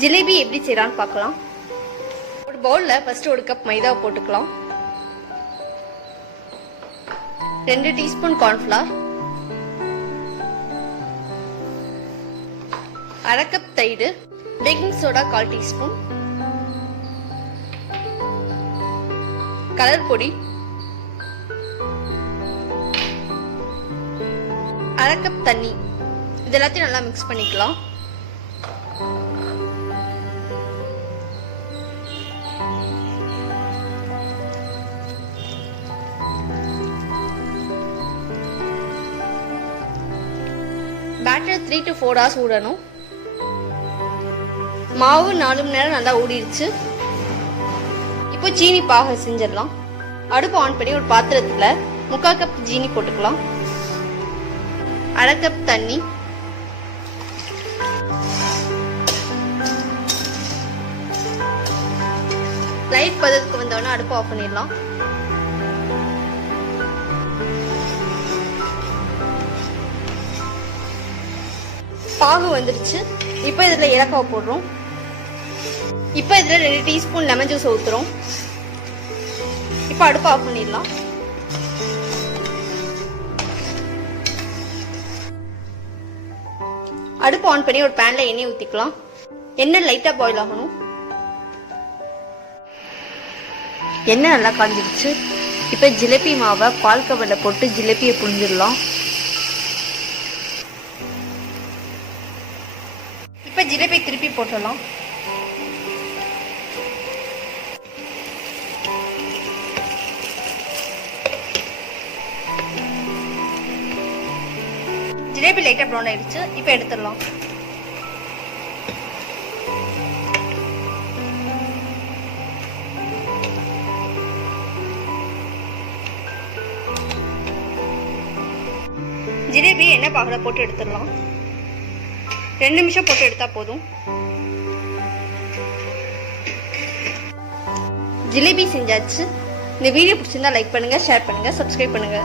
ஜிலேபி எப்படி செய்யலாம்னு பார்க்கலாம். ஒரு பவுலில் ஃபர்ஸ்ட் ஒரு கப் மைதாவை போட்டுக்கலாம். 2 டீஸ்பூன் கார்ன்ஃப்ளவர், 1/2 கப் தயிர், பேக்கிங் சோடா 1/4 டீஸ்பூன், கலர் பொடி 1/2 கப் தண்ணி. இது எல்லாத்தையும் நல்லா மிக்ஸ் பண்ணிக்கலாம். பேட்டர் 3 to 4 hours ஊறணும். மாவு 4 மணி நேரம் நல்லா ஊறிடுச்சு. இப்போ சீனி பாக செஞ்சிடலாம். அடுப்பு ஆன் பண்ணி ஒரு பாத்திரத்துல 3/4 கப் சீனி போட்டுக்கலாம். 1/2 கப் தண்ணி, லைட் பதத்துக்கு வந்தோடனே அடுப்பு ஆஃப் பண்ணிடலாம். பாகு வந்துருச்சு. இப்போ இதில் ஏலக்காய் போடுறோம். இப்போ இதில் 2 டீஸ்பூன் லெமன் ஜூஸ் ஊற்றுறோம். இப்போ அடுப்பு ஆஃப் பண்ணிடலாம். அடுப்பு ஆன் பண்ணி ஒரு பேனில் எண்ணெய் ஊற்றிக்கலாம். எண்ணெய் லைட்டாக பாயில் ஆகணும். எண்ணெய் நல்லா காஞ்சிடுச்சு. இப்போ ஜிலேபி மாவை பால் கவரில் போட்டு ஜிலேபியை புழிஞ்சிடலாம். இப்போ ஜிலேபி திருப்பி போட்டுடலாம். ஜிலேபி லைட்டாக ப்ரௌன் ஆயிடுச்சு. இப்போ எடுத்துடலாம். ஜிலேபி எண்ணெய் பாகில் போட்டு எடுத்துடலாம். 2 நிமிஷம் போட்டு எடுத்தா போதும். ஜிலேபி செஞ்சாச்சு. இந்த வீடியோ பிடிச்சிருந்தா லைக் பண்ணுங்க, ஷேர் பண்ணுங்க, சப்ஸ்கிரைப் பண்ணுங்க.